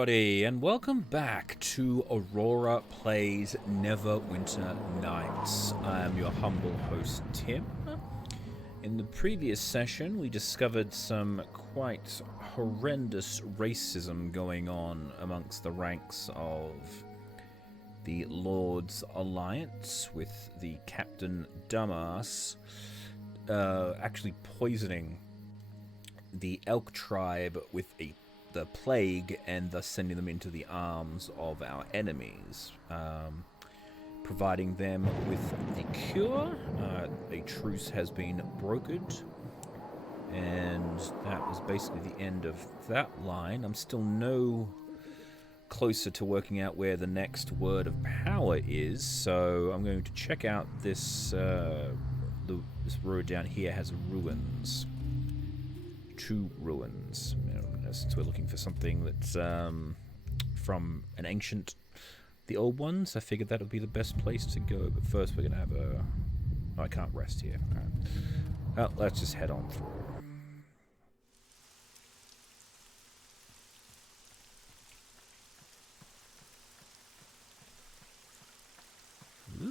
everybody, and welcome back to Aurora Plays Neverwinter Nights. I am your humble host, Tim. In the previous session, we discovered some quite horrendous racism going on amongst the ranks of the Lord's Alliance, with the Captain Dumbass actually poisoning the Elk tribe with the plague and thus sending them into the arms of our enemies, providing them with the cure. A truce has been brokered, and that was basically the end of that line. I'm still no closer to working out where the next word of power is, so I'm going to check out this this road down here has ruins. 2 ruins. Since we're looking for something that's from an ancient, the old ones, I figured that would be the best place to go. But first, we're gonna have a. Oh, I can't rest here. All right. Well, let's just head on through.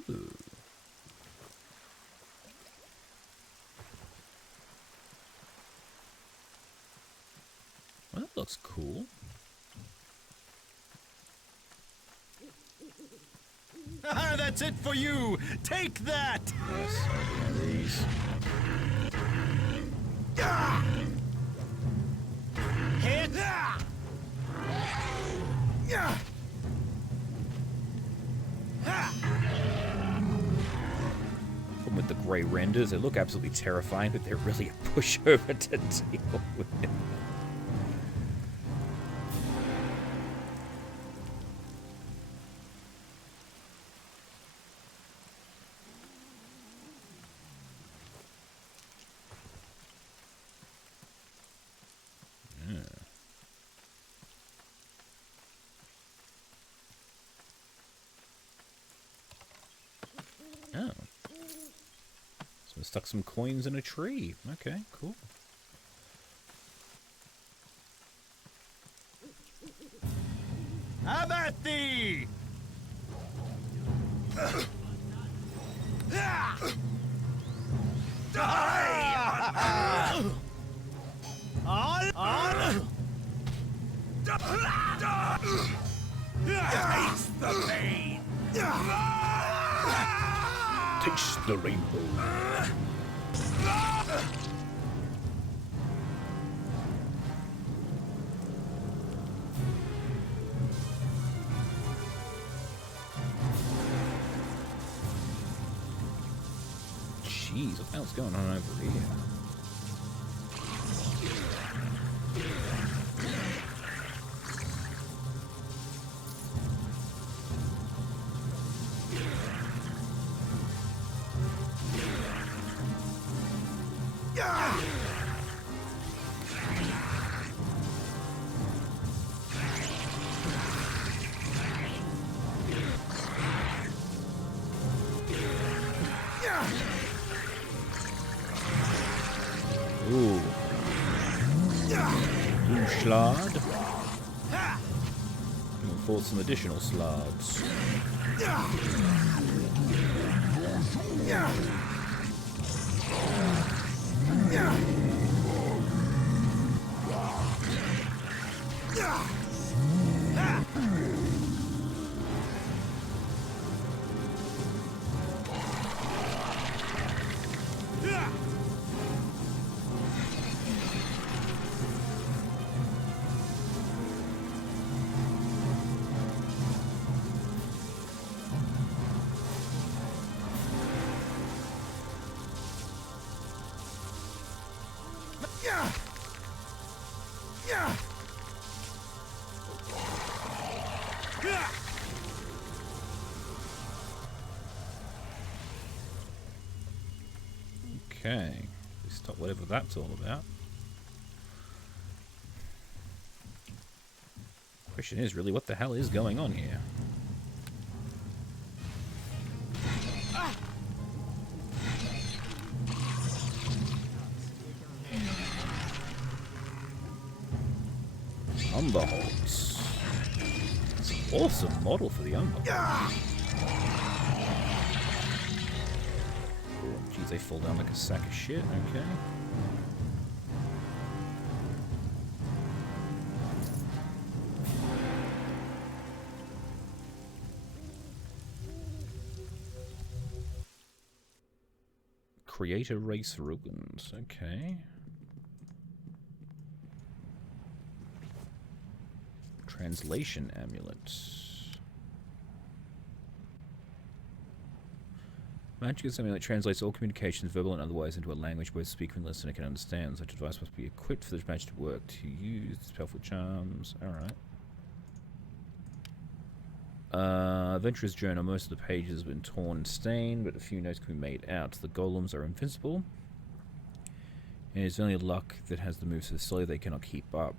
Ooh. Well, that looks cool. Ah, that's it for you! Take that! Yes, I'll do these. Hit! Problem with the grey renders, they look absolutely terrifying, but they're really a pushover to deal with. Oh. So we stuck some coins in a tree. Okay, cool. Have at thee! Die! On! Taste the pain! Taste the rainbow. Jeez, what the hell's going on over here? Ooh. Blue slard. Looking for some additional slards. Okay, we stop whatever that's all about. Question is really, what the hell is going on here? Umber Holtz. Awesome model for the unlock. Oh, geez, they fall down like a sack of shit. Okay. Create a race ruins. Okay. Translation amulets. Magic is something that translates all communications, verbal and otherwise, into a language both speaker and listener can understand. Such device must be equipped for this magic to work. To use powerful charms. Alright. Adventurer's Journal. Most of the pages have been torn and stained, but a few notes can be made out. The golems are invincible. And it's only luck that has the moves so slowly they cannot keep up.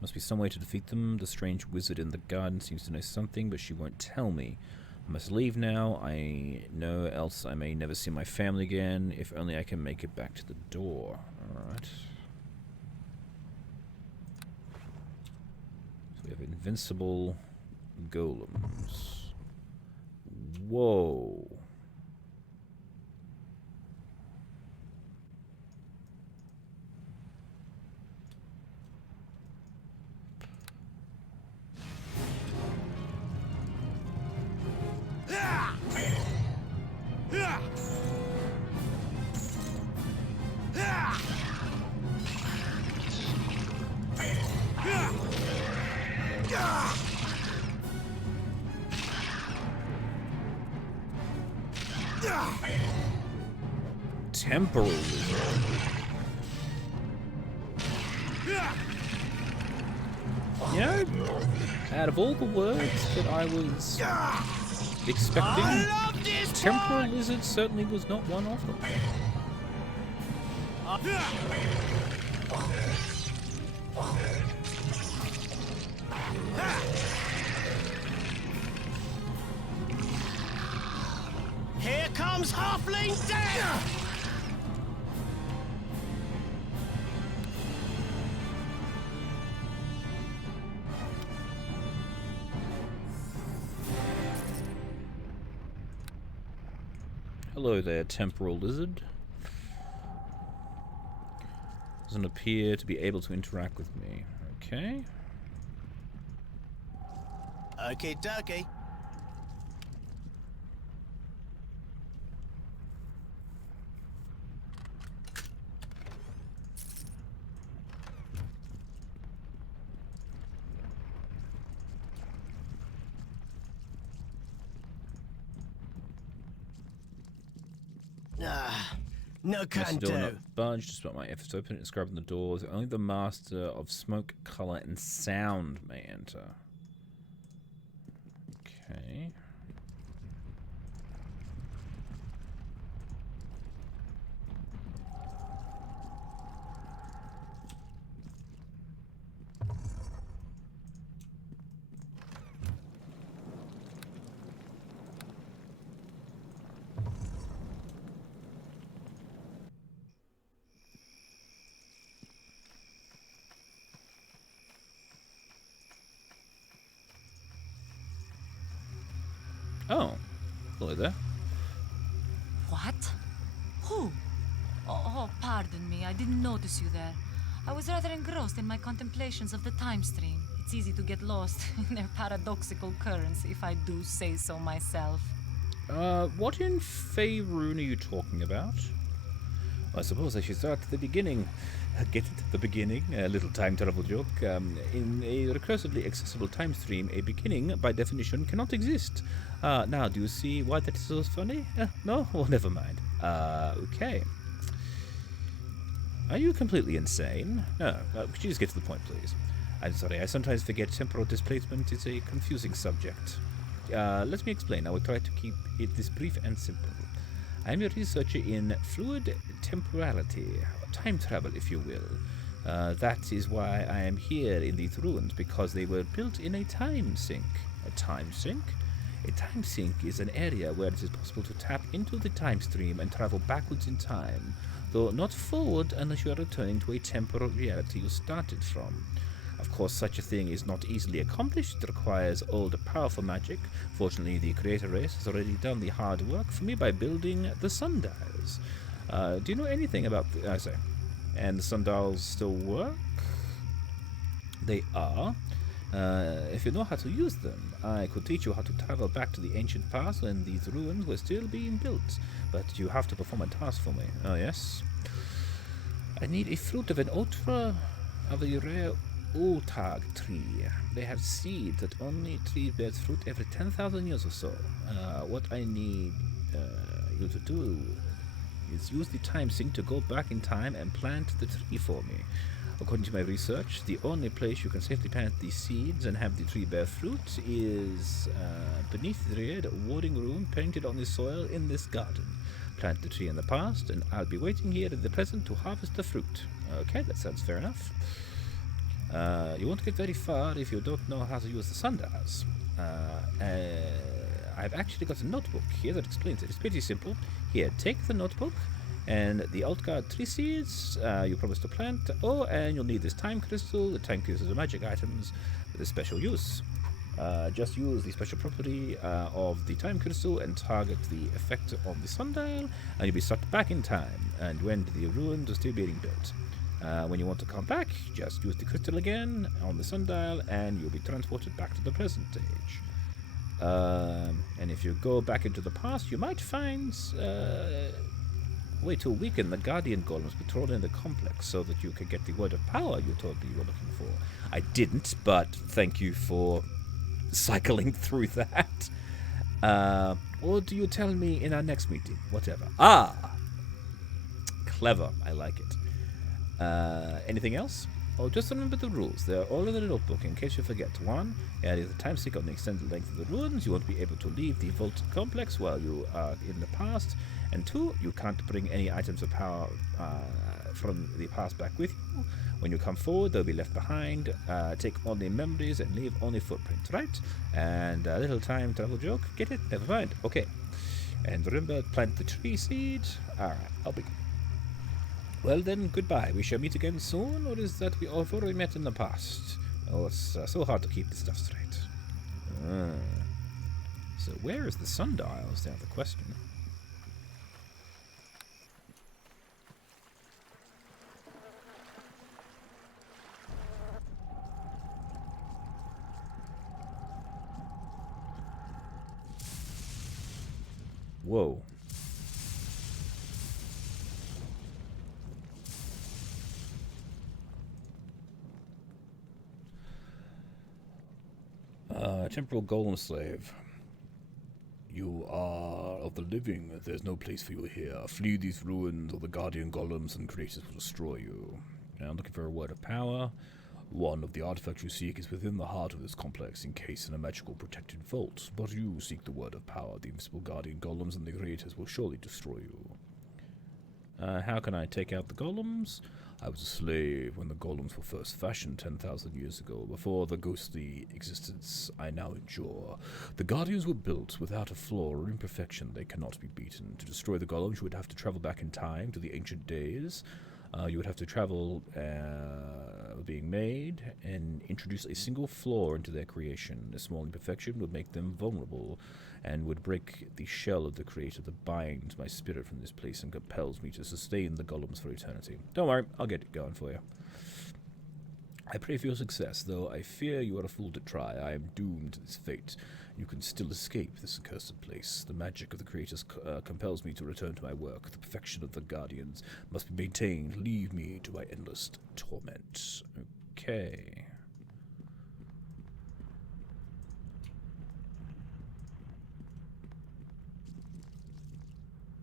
Must be some way to defeat them. The strange wizard in the garden seems to know something, but she won't tell me. I must leave now. I know, else I may never see my family again. If only I can make it back to the door. Alright. So we have invincible golems. Whoa. Temporal lizard. You know, out of all the words that I was expecting, temporal lizard certainly was not one of them. Here comes Halfling Death! Hello there, temporal lizard. Doesn't appear to be able to interact with me. Okay. Okay, dokie. No can do. Not budge, despite my efforts to open it and scrub the doors. Only the master of smoke, color, and sound may enter. Okay. Oh, hello there. What? Who? Oh, pardon me. I didn't notice you there. I was rather engrossed in my contemplations of the time stream. It's easy to get lost in their paradoxical currents, if I do say so myself. What in Faerun are you talking about? I suppose I should start at the beginning. Get it at the beginning, a little time travel joke. In a recursively accessible time stream, a beginning, by definition, cannot exist. Now, do you see why that is so funny? No? Well, never mind. Okay. Are you completely insane? No. Could you just get to the point, please? I'm sorry, I sometimes forget temporal displacement is a confusing subject. Let me explain. I will try to keep it this brief and simple. I am a researcher in fluid temporality, time travel, if you will. That is why I am here in these ruins, because they were built in a time sink. A time sink? A time sink is an area where it is possible to tap into the time stream and travel backwards in time, though not forward unless you are returning to a temporal reality you started from. Of course, such a thing is not easily accomplished. It requires old, powerful magic. Fortunately, the creator race has already done the hard work for me by building the sundials. Do you know anything about I say, and the sundials still work? They are. If you know how to use them, I could teach you how to travel back to the ancient past when these ruins were still being built. But you have to perform a task for me. Oh, yes? I need a fruit of an ultra of a rare Ultag tree. They have seeds that only tree bears fruit every 10,000 years or so. What I need you to do is use the time sink to go back in time and plant the tree for me. According to my research, the only place you can safely plant these seeds and have the tree bear fruit is beneath the red warding rune painted on the soil in this garden. Plant the tree in the past, and I'll be waiting here in the present to harvest the fruit. Okay, that sounds fair enough. You won't get very far if you don't know how to use the sundials. I've actually got a notebook here that explains it. It's pretty simple. Here, take the notebook and the Altgard tree seeds you promised to plant. Oh, and you'll need this time crystal. The time crystals are magic items with a special use. Just use the special property of the time crystal and target the effect on the sundial, and you'll be sucked back in time, and when the ruins are still being built. When you want to come back, just use the crystal again on the sundial, and you'll be transported back to the present age. And if you go back into the past, you might find a way to weaken the guardian golems patrolling the complex so that you can get the word of power you told me you were looking for. I didn't, but thank you for cycling through that. Or do you tell me in our next meeting? Whatever. Ah! Clever. I like it. Anything else? Oh, just remember the rules. They are all in the notebook in case you forget. 1. Add the time stick on the extended length of the ruins. You won't be able to leave the vault complex while you are in the past. And 2, you can't bring any items of power from the past back with you. When you come forward, they'll be left behind. Take only memories and leave only footprints, right? And a little time travel joke. Get it? Never mind. Okay. And remember, plant the tree seed. Alright, I'll be... Well then, goodbye. We shall meet again soon, or is that we have already met in the past? Oh, it's so hard to keep this stuff straight. So where is the sundial is now the question. Whoa. Temporal golem slave. You are of the living. There's no place for you here. Flee these ruins, or the guardian golems and creatures will destroy you. Now I'm looking for a word of power. One of the artifacts you seek is within the heart of this complex, encased in a magical protected vault. But you seek the word of power. The invisible guardian golems and the creators will surely destroy you. How can I take out the golems? I was a slave when the golems were first fashioned 10,000 years ago, before the ghostly existence I now endure. The guardians were built without a flaw or imperfection. They cannot be beaten. To destroy the golems, you would have to travel back in time to the ancient days. You would have to travel being made and introduce a single flaw into their creation. A small imperfection would make them vulnerable and would break the shell of the creator that binds my spirit from this place and compels me to sustain the golems for eternity. Don't worry, I'll get it going for you. I pray for your success, though I fear you are a fool to try. I am doomed to this fate. You can still escape this accursed place. The magic of the creators compels me to return to my work. The perfection of the guardians must be maintained. Leave me to my endless torment. Okay.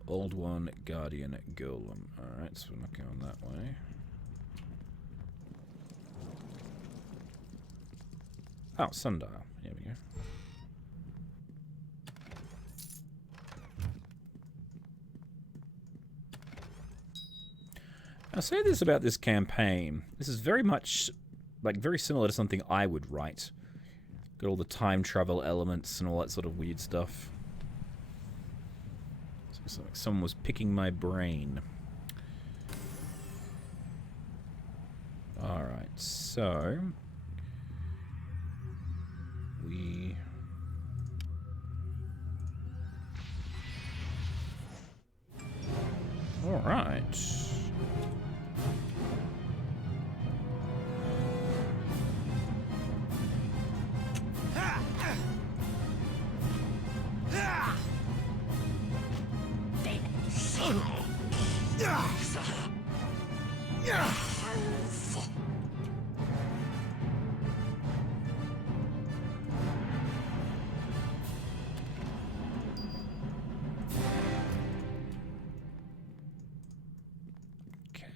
Old one, guardian, golem. Alright, so we're not going that way. Oh, sundial. Here we go. I'll say this about this campaign. This is very much, like, very similar to something I would write. Got all the time travel elements and all that sort of weird stuff. It's like someone was picking my brain. Alright, so... All right.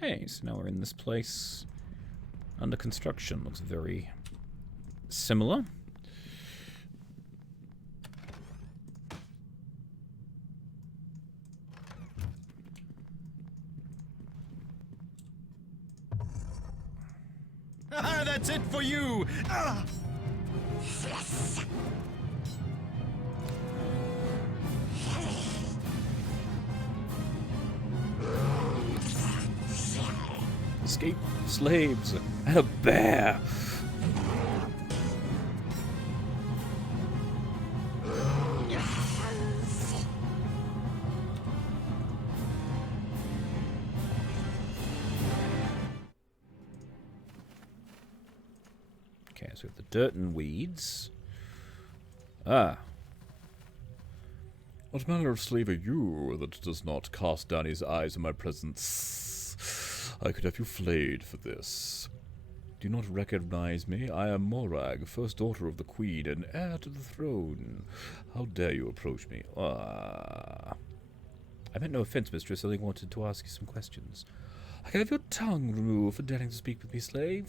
Okay, so now we're in this place under construction. Looks very similar. Ah, that's it for you! Ah. Escape slaves and a bear. Okay, so we have the dirt and weeds. Ah. What manner of slave are you that does not cast down his eyes in my presence? I could have you flayed for this. Do you not recognize me? I am Morag, first daughter of the queen and heir to the throne. How dare you approach me? Ah. I meant no offense, mistress. I only wanted to ask you some questions. I can have your tongue removed for daring to speak with me, slave.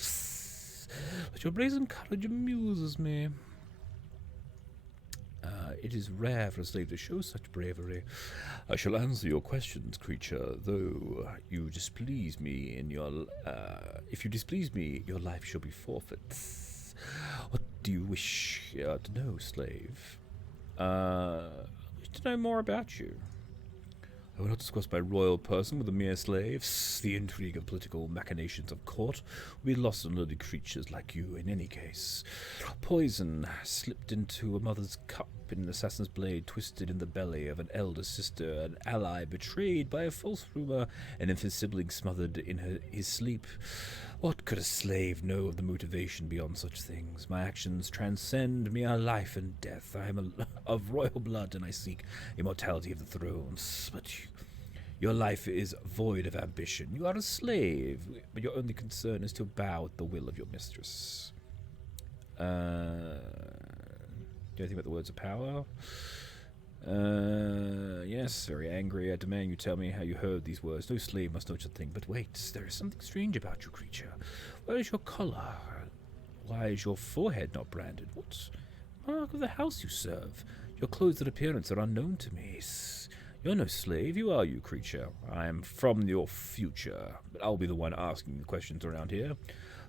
But your brazen courage amuses me. It is rare for a slave to show such bravery. I shall answer your questions, creature, though you displease me in your... if you displease me, your life shall be forfeit. What do you wish to know, slave? I wish to know more about you. I will not discuss my royal person with a mere slave. The intrigue of political machinations of court will be lost on lowly creatures like you in any case. Poison slipped into a mother's cup, an assassin's blade twisted in the belly of an elder sister, an ally betrayed by a false rumor, an infant sibling smothered in his sleep. What could a slave know of the motivation beyond such things? My actions transcend mere life and death. I am of royal blood, and I seek immortality of the thrones. But your life is void of ambition. You are a slave, but your only concern is to bow at the will of your mistress. Do you think about the words of power? Yes, very angry. I demand you tell me how you heard these words. No slave must know such a thing. But wait, there is something strange about you, creature. Where is your collar? Why is your forehead not branded? What mark of the house you serve? Your clothes and appearance are unknown to me. You're no slave. Who are you, creature? I am from your future, but I'll be the one asking the questions around here.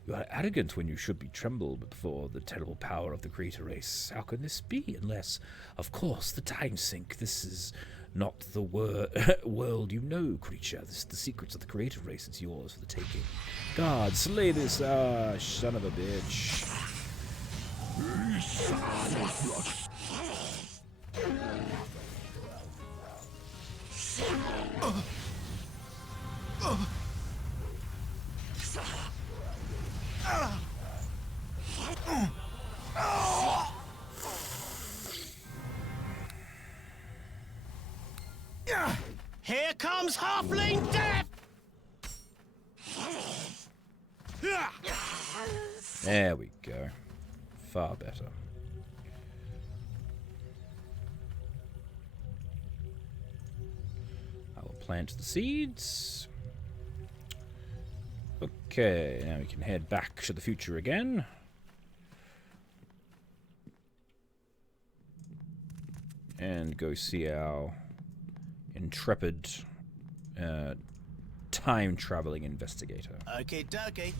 You are arrogant when you should be trembled before the terrible power of the greater race. How can this be? Unless, of course, the time sink. This is not the world you know, creature. This is the secrets of the creator race. It's yours for the taking. God, slay this, son of a bitch. Here comes Halfling Death! There we go. Far better. I will plant the seeds. Okay, now we can head back to the future again. And go see our intrepid time-traveling investigator. Okay, dokie.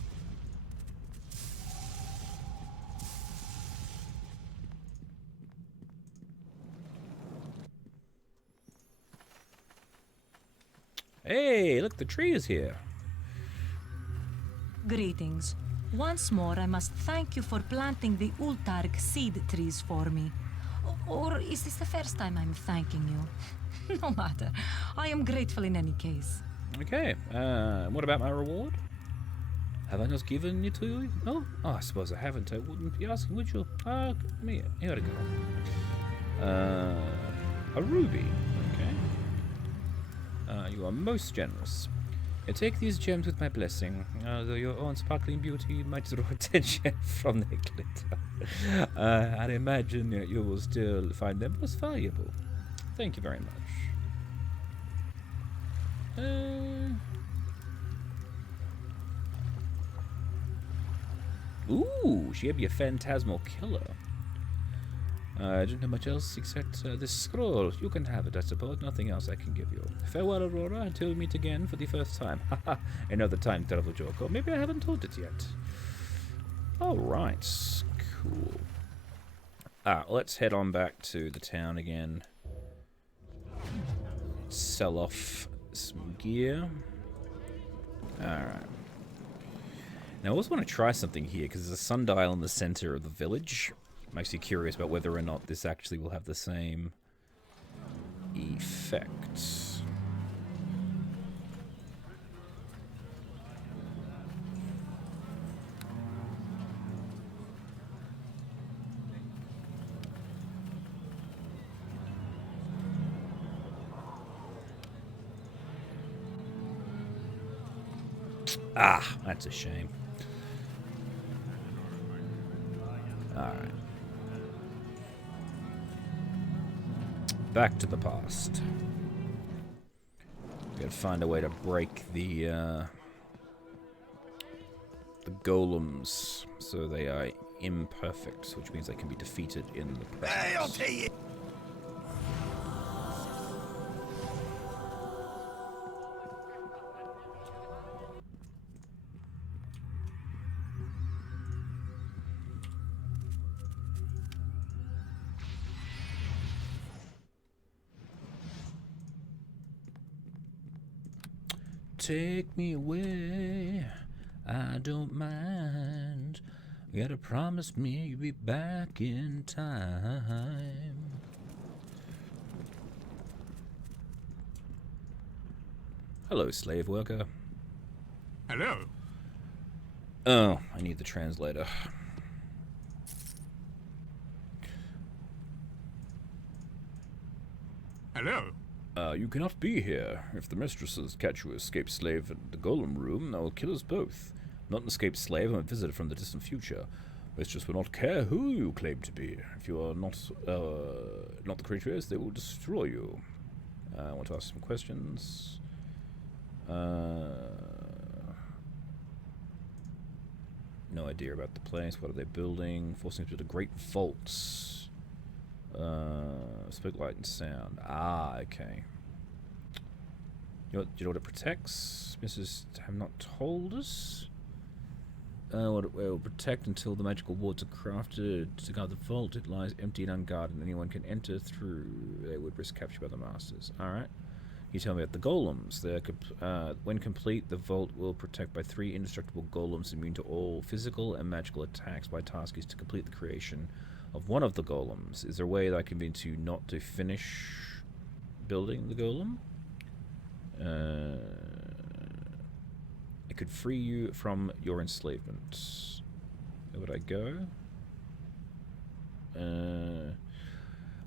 Hey, look, the tree is here. Greetings. Once more, I must thank you for planting the Ultarg seed trees for me. Or is this the first time I'm thanking you? No matter. I am grateful in any case. Okay, what about my reward? Have I not given it to you? Oh, I suppose I haven't. I wouldn't be asking, would you? Me, here we go. A ruby. Okay. You are most generous. Take these gems with my blessing, though your own sparkling beauty might draw attention from their glitter. I'd imagine you will still find them most valuable. Thank you very much. Ooh, she'd be a phantasmal killer. I don't have much else except this scroll. You can have it, I suppose. Nothing else I can give you. Farewell, Aurora, until we meet again for the first time. Haha, another time travel joke. Or maybe I haven't told it yet. Alright, cool. Let's head on back to the town again. Sell off some gear. Alright. Now I also want to try something here, because there's a sundial in the center of the village. Makes you curious about whether or not this actually will have the same effect. That's a shame. Alright. Back to the past. Gotta find a way to break the golems so they are imperfect, which means they can be defeated in the present. Take me away, I don't mind. You gotta promise me you'll be back in time. Hello, slave worker. Hello. Oh, I need the translator. Hello. You cannot be here. If the mistresses catch you escaped slave in the golem room, they will kill us both. I'm not an escaped slave, I'm a visitor from the distant future. Mistress will not care who you claim to be. If you are not the creatures, they will destroy you. I want to ask some questions. No idea about the place. What are they building? Forcing to the great vaults. Spoke light and sound. Okay. Do you know what it protects? Mrs. have not told us. What it will protect until the magical wards are crafted to guard the vault. It lies empty and unguarded. Anyone can enter through. They would risk capture by the masters. Alright. You tell me about the golems. When complete, the vault will protect by 3 indestructible golems immune to all physical and magical attacks. My task is to complete the creation of one of the golems. Is there a way that I can convince you not to finish building the golem? It could free you from your enslavement. Where would I go?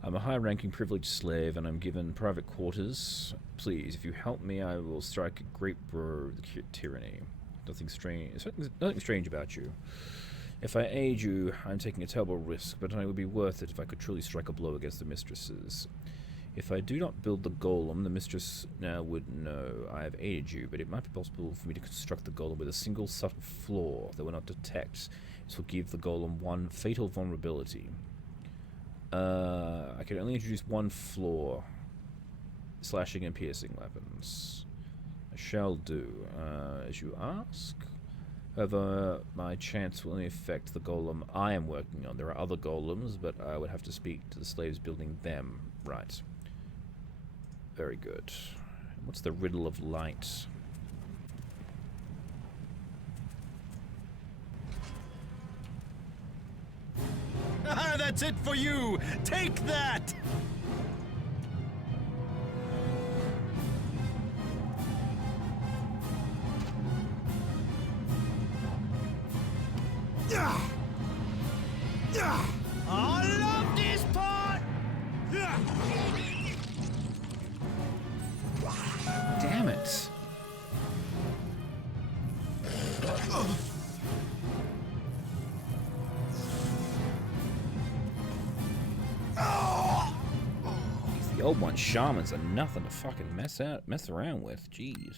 I'm a high-ranking privileged slave, and I'm given private quarters. Please, if you help me, I will strike a great blow of the tyranny. Nothing strange about you. If I aid you, I'm taking a terrible risk, but it would be worth it if I could truly strike a blow against the mistresses. If I do not build the golem, the mistress now would know I have aided you, but it might be possible for me to construct the golem with a single subtle flaw that will not detect. This will give the golem one fatal vulnerability. I can only introduce one flaw. Slashing and piercing weapons. I shall do, as you ask. However, my chance will only affect the golem I am working on. There are other golems, but I would have to speak to the slaves building them. Right. Very good. What's the riddle of light? Ah, that's it for you! Take that! old one shamans are nothing to fucking mess around with. Jeez.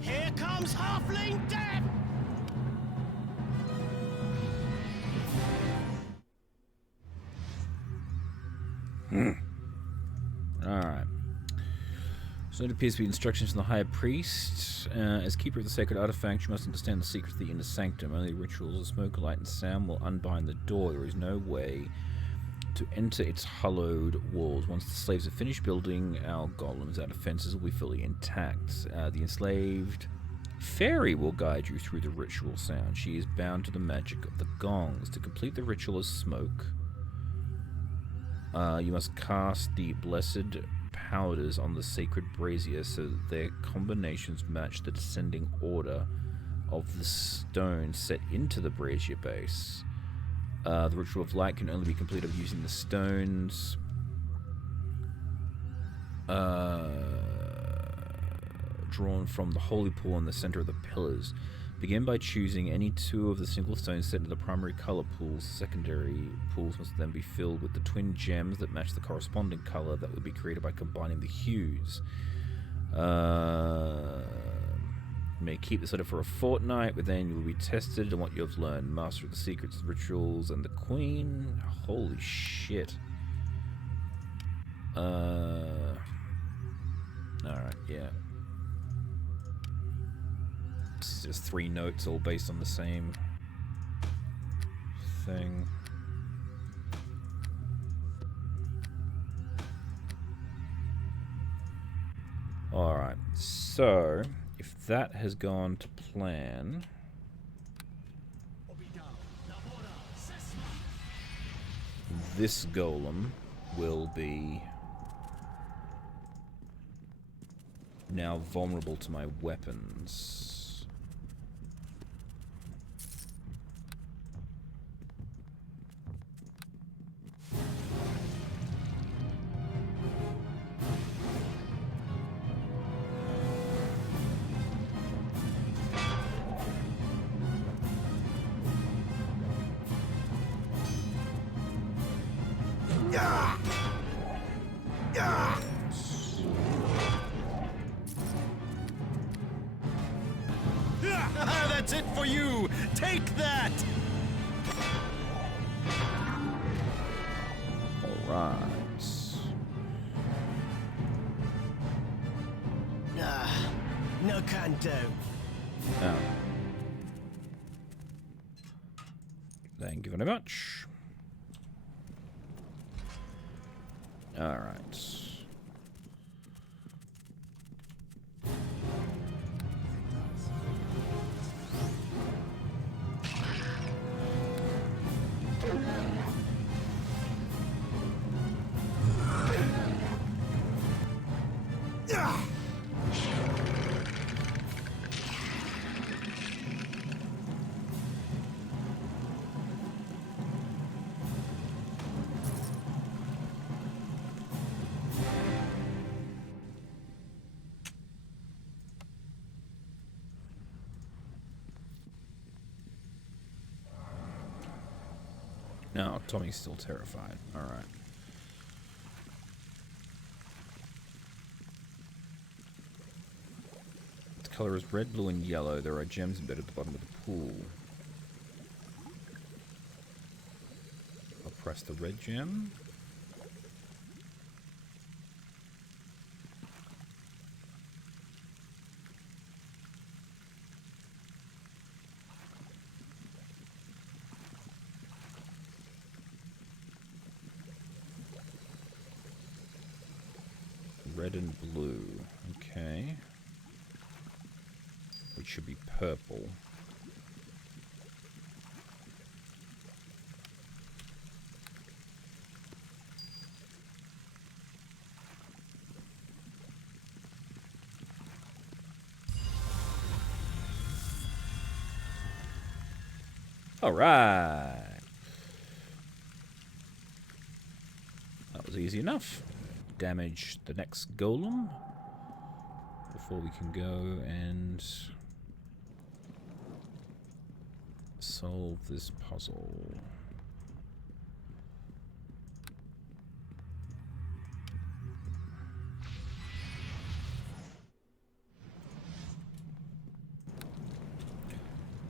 Here comes Halfling Death! Alright. So it appears to be instructions from the High Priest. As keeper of the sacred artifact, you must understand the secrets of the inner sanctum. Only rituals of smoke, light, and sound will unbind the door. There is no way to enter its hallowed walls. Once the slaves have finished building our golems, our defenses will be fully intact. The enslaved fairy will guide you through the ritual sound. She is bound to the magic of the gongs. To complete the ritual of smoke, you must cast the blessed powders on the sacred brazier so that their combinations match the descending order of the stone set into the brazier base. The ritual of light can only be completed using the stones drawn from the holy pool in the center of the pillars. Begin by choosing any two of the single stones set into the primary color pools. Secondary pools must then be filled with the twin gems that match the corresponding color that would be created by combining the hues. You may keep this order for a fortnight, but then you will be tested on what you have learned. Master of the secrets, rituals, and the queen. Holy shit. Alright, yeah. It's just 3 notes all based on the same thing. Alright, so if that has gone to plan, this golem will be now vulnerable to my weapons. That's it for you! Take that! Alright. No can do. Oh. Thank you very much. Alright. No, Tommy's still terrified. Alright. The color is red, blue, and yellow. There are gems embedded at the bottom of the pool. I'll press the red gem. Red and blue. Okay. Which should be purple. Alright. That was easy enough. Damage the next golem before we can go and solve this puzzle.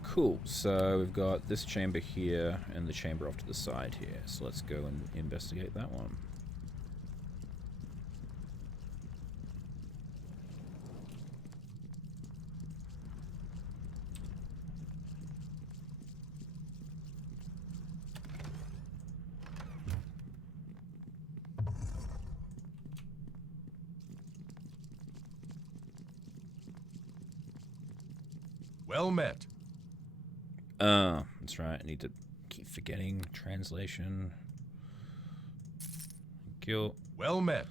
Cool, so we've got this chamber here and the chamber off to the side here. So let's go and investigate that one. Well met. That's right. I need to keep forgetting translation. Thank you. Well met.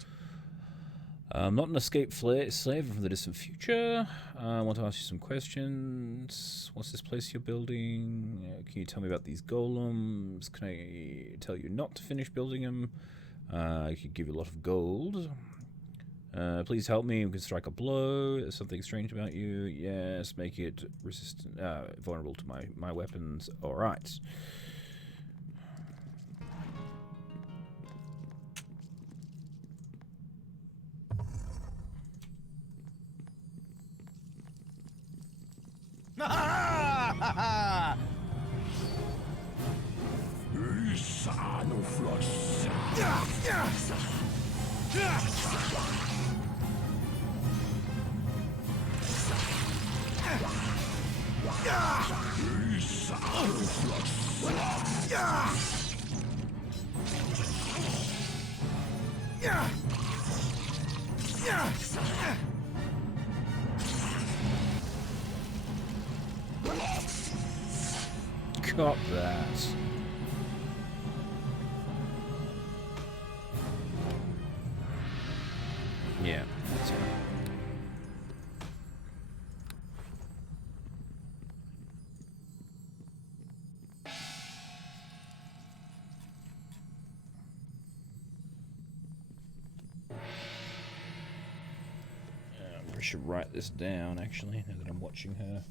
I'm not an escaped slave from the distant future. I want to ask you some questions. What's this place you're building? Can you tell me about these golems? Can I tell you not to finish building them? I could give you a lot of gold. Please help me. We can strike a blow. There's something strange about you. Yes, make it resistant, vulnerable to my weapons. All right. Got that. Yeah, that's it. I should write this down, actually, now that I'm watching her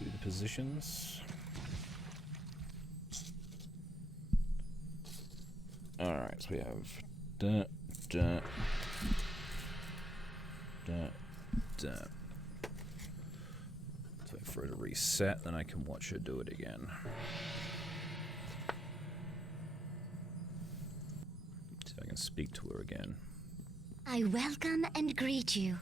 do the positions. Alright, so we have da, da, da, da. So for her to reset, then I can watch her do it again. So I can speak to her again. I welcome and greet you.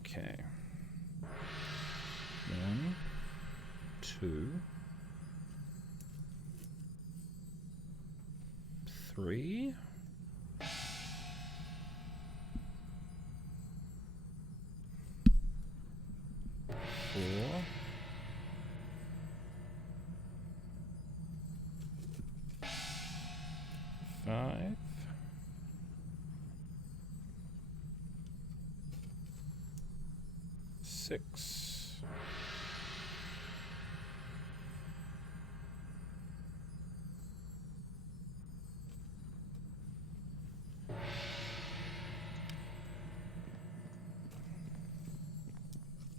Okay. 1, 2, 3. 4. 5. 6.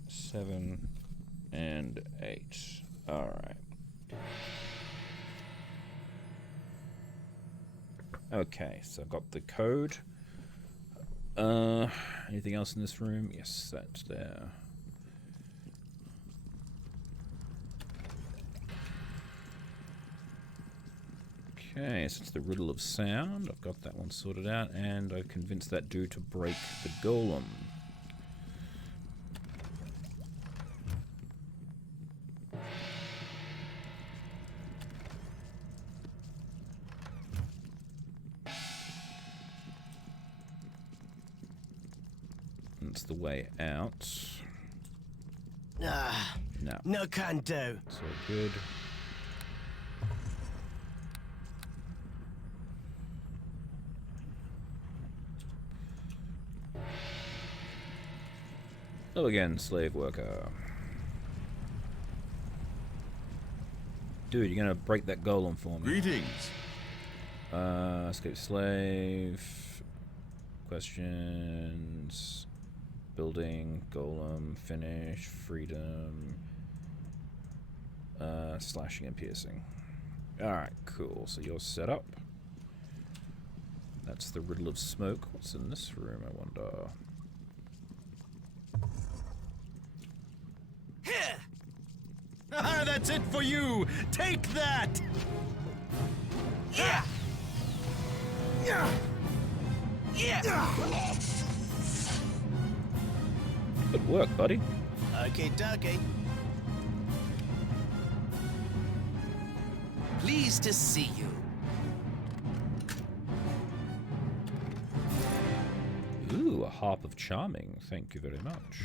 7. 7 and 8. Alright. Okay, so I've got the code. Anything else in this room? Yes, that's there. Okay, so it's the riddle of sound. I've got that one sorted out, and I've convinced that dude to break the golem. That's the way out. Ah, No. no can do. It's all good. Hello again, slave worker. Dude, you're gonna break that golem for me. Greetings. Escape slave. Questions. Building, golem, finish, freedom. Slashing and piercing. Alright, cool. So you're set up. That's the riddle of smoke. What's in this room, I wonder? Ah, that's it for you. Take that. Yeah. Yeah. Yeah. Good work, buddy. Okay, dokie. Pleased to see you. Ooh, a harp of charming. Thank you very much.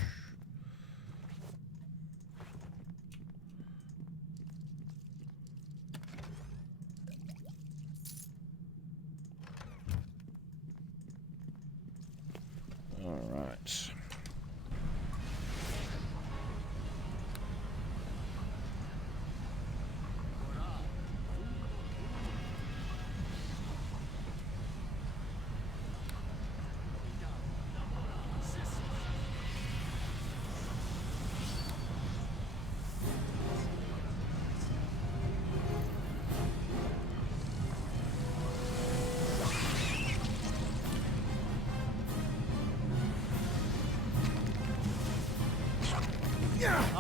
All right.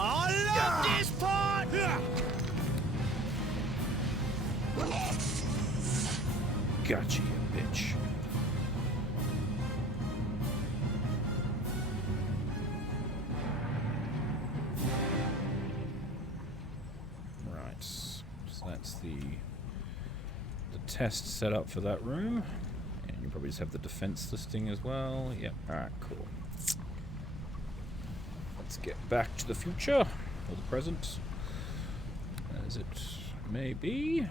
I love this part! Gotcha, you bitch. Right. So that's the test set up for that room. And you probably just have the defense listing as well. Yep. Alright, cool. Let's get back to the future, or the present, as it may be.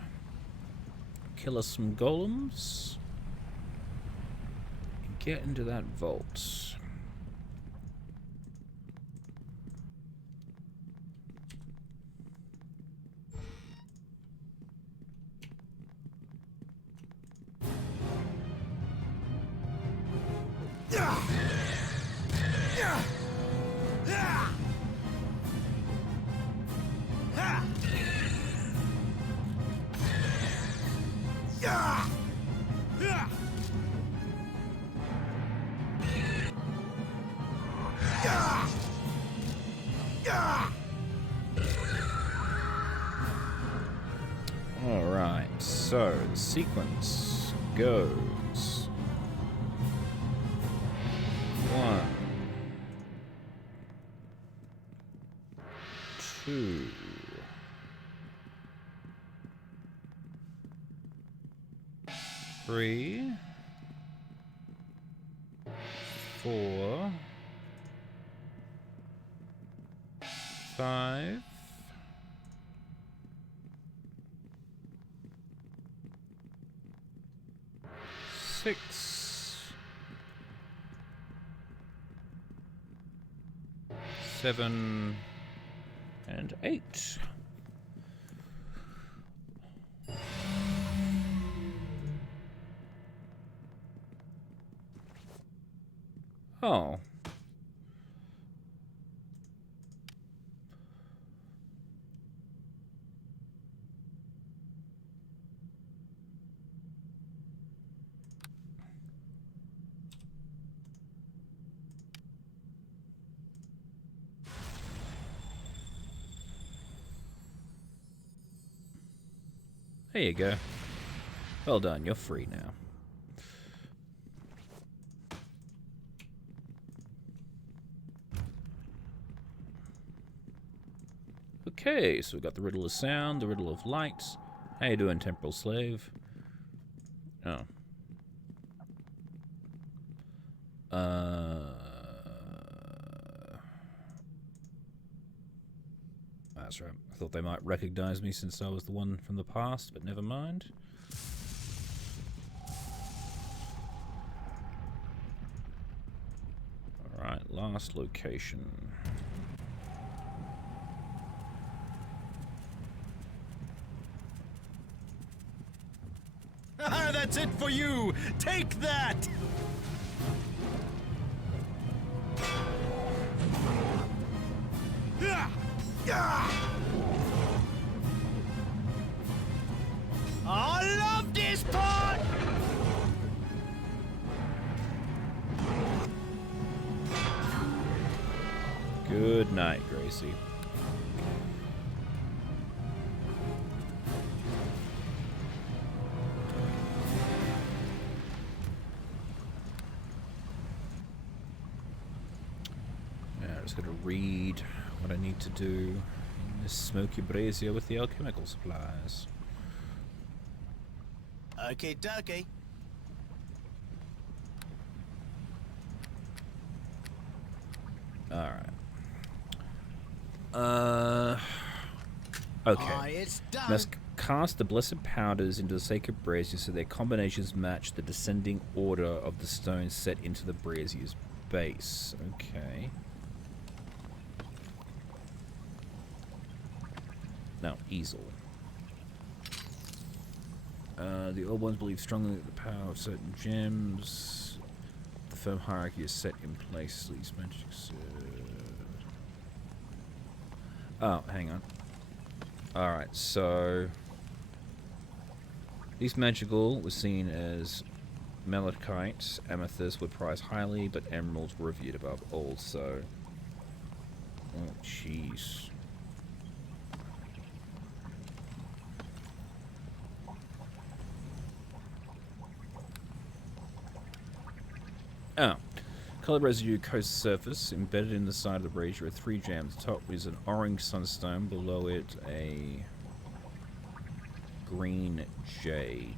Kill us some golems. And get into that vault. Alright, so the sequence goes 1, 2, 3, 4, 5, 6, 7, and 8. Oh. There you go. Well done, you're free now. Okay, so we've got the riddle of sound, the riddle of light. How you doing, temporal slave? Oh. That's right. I thought they might recognize me since I was the one from the past, but never mind. Alright, last location. Ah, that's it for you! Take that! I love this part! Good night, Gracie. Yeah, I'm just going to read what I need to do in this smoky brazier with the alchemical supplies. Okay, dokie. Alright. Okay. It's done. Must cast the blessed powders into the sacred brazier so their combinations match the descending order of the stones set into the brazier's base. Okay. Now, easel. The old ones believe strongly that the power of certain gems, the firm hierarchy is set in place. These magic. Oh, hang on. Alright, so these magical was seen as malachite, amethyst would prize highly, but emeralds were revered above all, so. Oh, jeez. Oh. Colored residue coast surface. Embedded in the side of the brazier are 3 gems. The top is an orange sunstone. Below it, a green jade.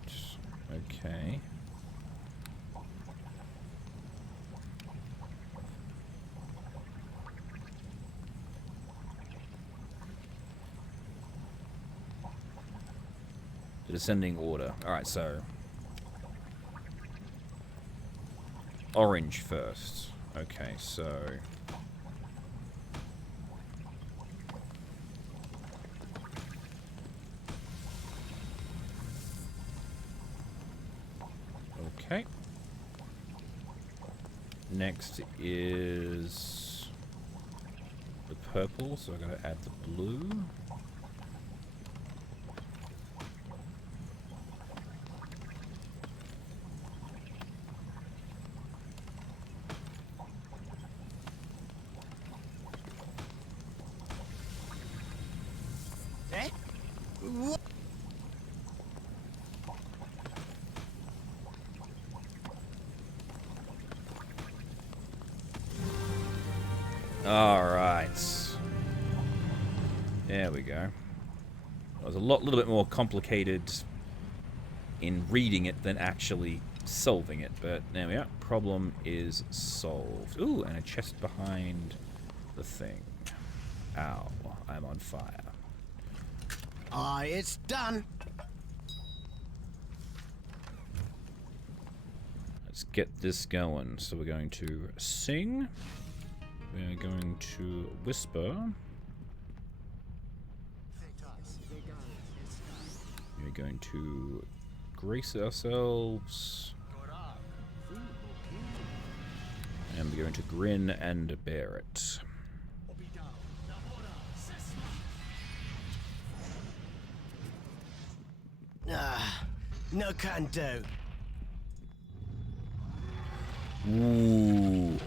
Okay. The descending order. Alright, so orange first. Okay, so okay. Next is the purple, so I gotta add the blue. Alright. There we go. It was a little bit more complicated in reading it than actually solving it, but there we are. Problem is solved. Ooh, and a chest behind the thing. Ow, I'm on fire. It's done. Let's get this going. So we're going to sing. We're going to whisper. We're going to grace ourselves. And we're going to grin and bear it. No can do. Ooh.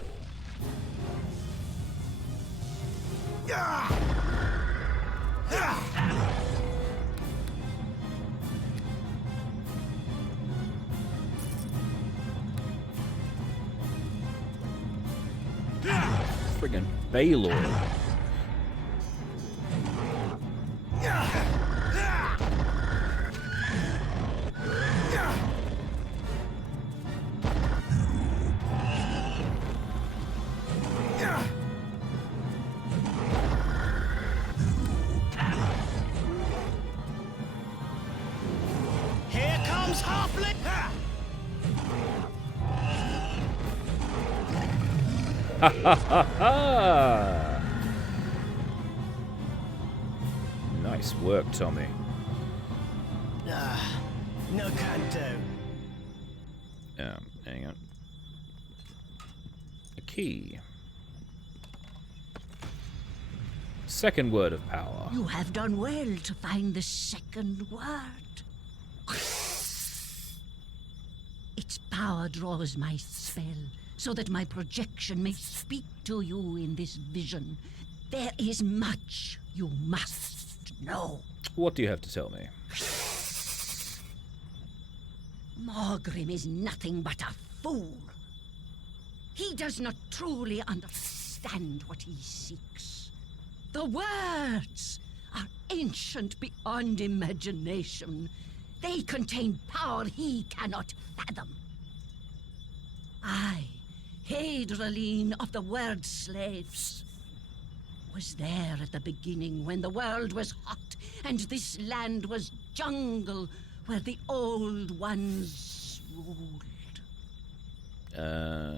Baylor. Here comes Halfling! Ha ha ha ha! Nice work, Tommy. No can do. Hang on. A key. Second word of power. You have done well to find the second word. Its power draws my spell, so that my projection may speak to you in this vision. There is much you must know. What do you have to tell me? Morgrim is nothing but a fool. He does not truly understand what he seeks. The words are ancient beyond imagination. They contain power he cannot fathom. I, Hadraline of the Word Slaves, was there at the beginning when the world was hot and this land was jungle where the old ones ruled.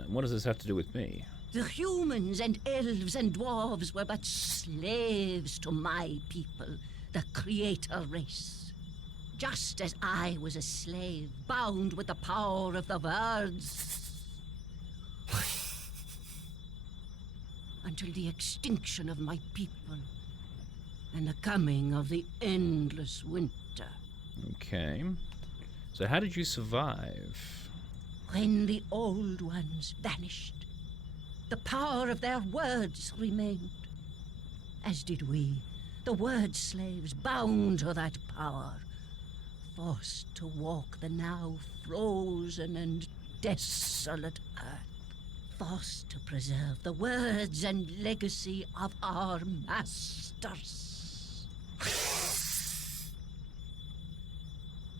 What does this have to do with me? The humans and elves and dwarves were but slaves to my people, the creator race. Just as I was a slave, bound with the power of the words. Until the extinction of my people and the coming of the endless winter. Okay. So how did you survive? When the old ones vanished, the power of their words remained. As did we, the word slaves, bound to that power, forced to walk the now frozen and desolate earth, forced to preserve the words and legacy of our masters.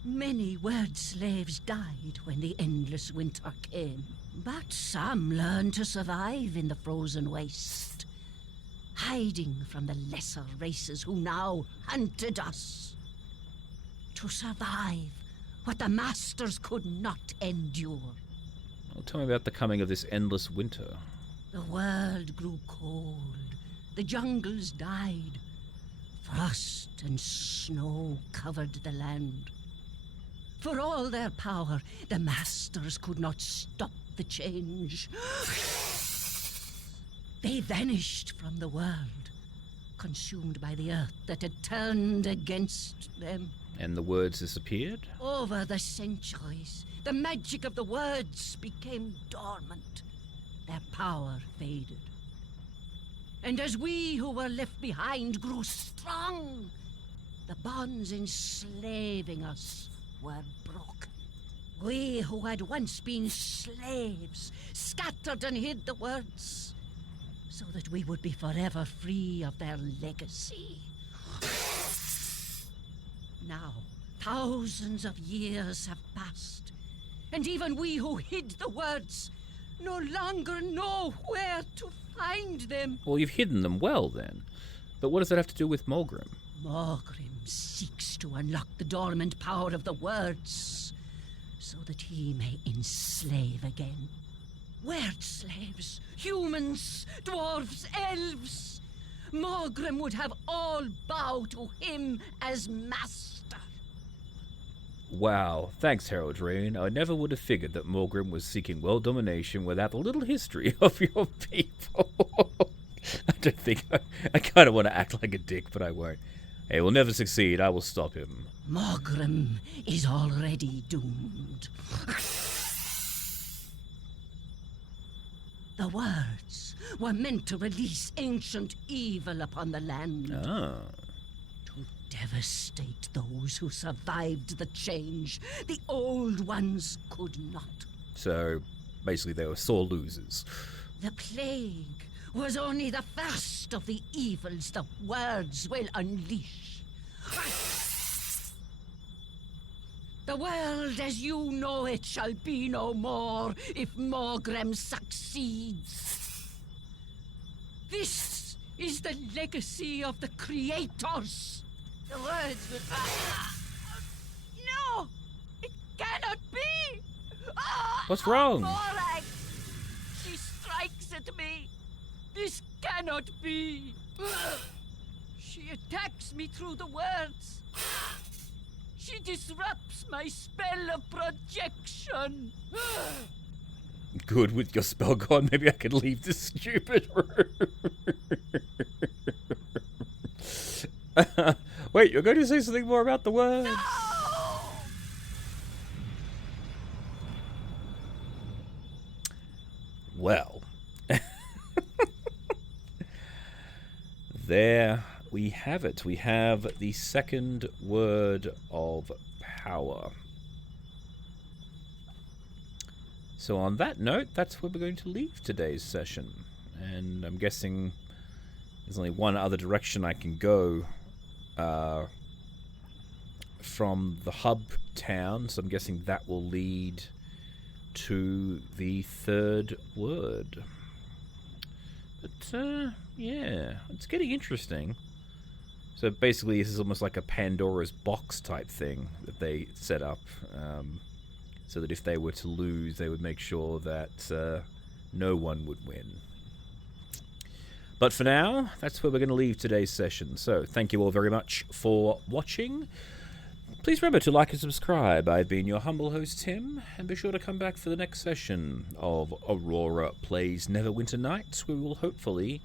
Many word slaves died when the endless winter came, but some learned to survive in the frozen waste, hiding from the lesser races who now hunted us. To survive what the masters could not endure. Well, tell me about the coming of this endless winter. The world grew cold, the jungles died, frost and snow covered the land. For all their power, the masters could not stop the change. They vanished from the world, consumed by the earth that had turned against them. And the words disappeared? Over the centuries, the magic of the words became dormant. Their power faded. And as we who were left behind grew strong, the bonds enslaving us were broken. We who had once been slaves scattered and hid the words so that we would be forever free of their legacy. Now, thousands of years have passed, and even we who hid the words no longer know where to find them. Well, you've hidden them well, then. But what does that have to do with Morgrim? Morgrim seeks to unlock the dormant power of the words, so that he may enslave again. Word slaves, humans, dwarves, elves. Morgrim would have all bow to him as master. Wow, thanks, Haroldrine. I never would have figured that Morgrim was seeking world domination without a little history of your people. I don't think... I kind of want to act like a dick, but I won't. He will never succeed. I will stop him. Morgrim is already doomed. The words were meant to release ancient evil upon the land. Ah. To devastate those who survived the change. The old ones could not. So, basically they were sore losers. The plague was only the first of the evils the words will unleash. The world as you know it shall be no more if Morgrem succeeds. This is the legacy of the creators. The words will... No! It cannot be! What's wrong? Morag! She strikes at me. This cannot be. She attacks me through the words. She disrupts my spell of projection. Good, with your spell gone, maybe I can leave this stupid room. Wait, you're going to say something more about the words? No! Well. There we have it. We have the second word of power. So on that note, that's where we're going to leave today's session. And I'm guessing there's only one other direction I can go from the hub town. So I'm guessing that will lead to the third word. But, yeah, it's getting interesting. So basically, this is almost like a Pandora's box type thing that they set up, so that if they were to lose, they would make sure that no one would win. But for now, that's where we're going to leave today's session. So thank you all very much for watching. Please remember to like and subscribe. I've been your humble host, Tim, and be sure to come back for the next session of Aurora Plays Neverwinter Nights, where we will hopefully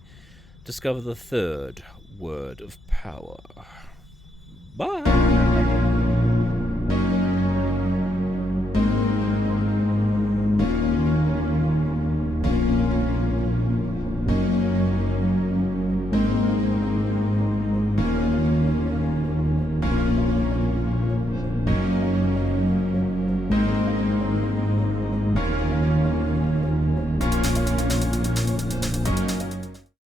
discover the third word of power. Bye!